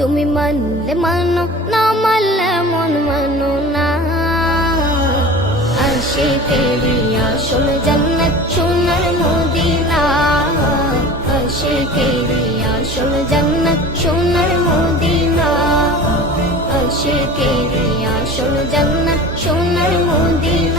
তুমি মানলে মানো, না মানলে মন মানো না। আসে তেরি আসল জন্নত সোনার মদিনা। আসে তেরি আসল জন্নত সোনার মদিনা। আসে তেরি আসল জন্নত সোনার মদিনা।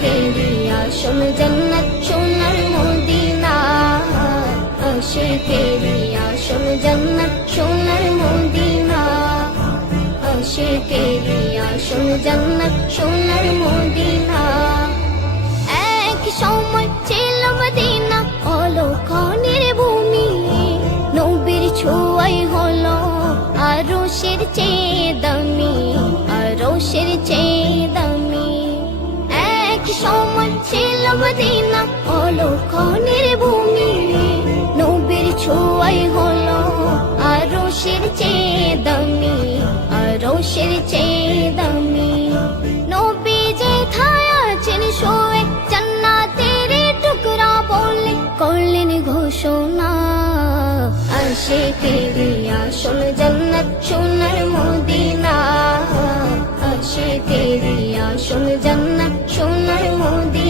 তেরি আসল জন্নত সোনার মদিনা আসে তেরি আসল জন্নত সোনার মদিনা আসে তেরি আসল জন্নত সোনার মদিনা মদিনা অলক্ষণের ভূমি। নবীর ছোঁয়াই হলো আরও সের চেয়ে দামি আরও সের চেয়ে দামি। নবী যে থায়া আছেন শোয়ে জান্নাতের টুকরা বলে করলেন ঘোষণা। আসে তেরি আসল জান্নাত সোনার মদিনা। আসে তেরি আসল জান্নাত সোনার মদিনা।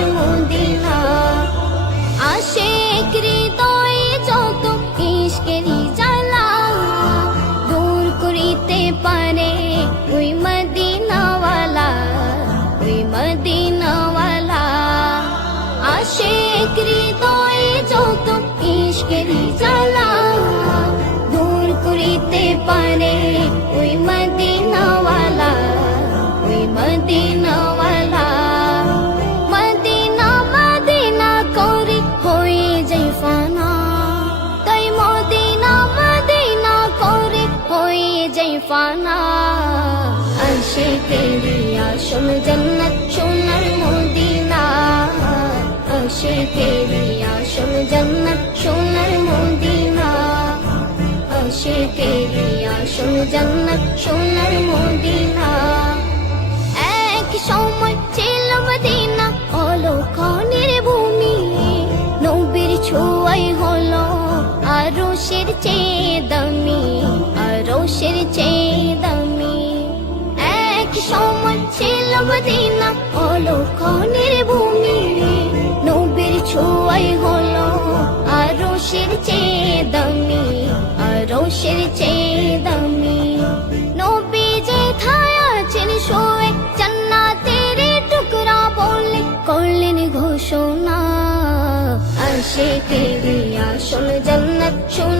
সোনার আসে তেরি আসল জন্নত সোনার মদিনা আসে তেরি আসল জন্নত সোনার মদিনা আসে তেরি আসল জন্নত সোনার মদিনা সময় ছিল মদিনা, অলক্ষণের ভূমি নবীর ছোঁয়াই হলো আরও সের চেয়ে দামি আরও সের চেয়ে দামি। নবী যে থায়া আছেন শোয়ে জান্নাতের টুকরা বলে করলেন ঘোষণা আসে তেরি আসল জন্নত সোনার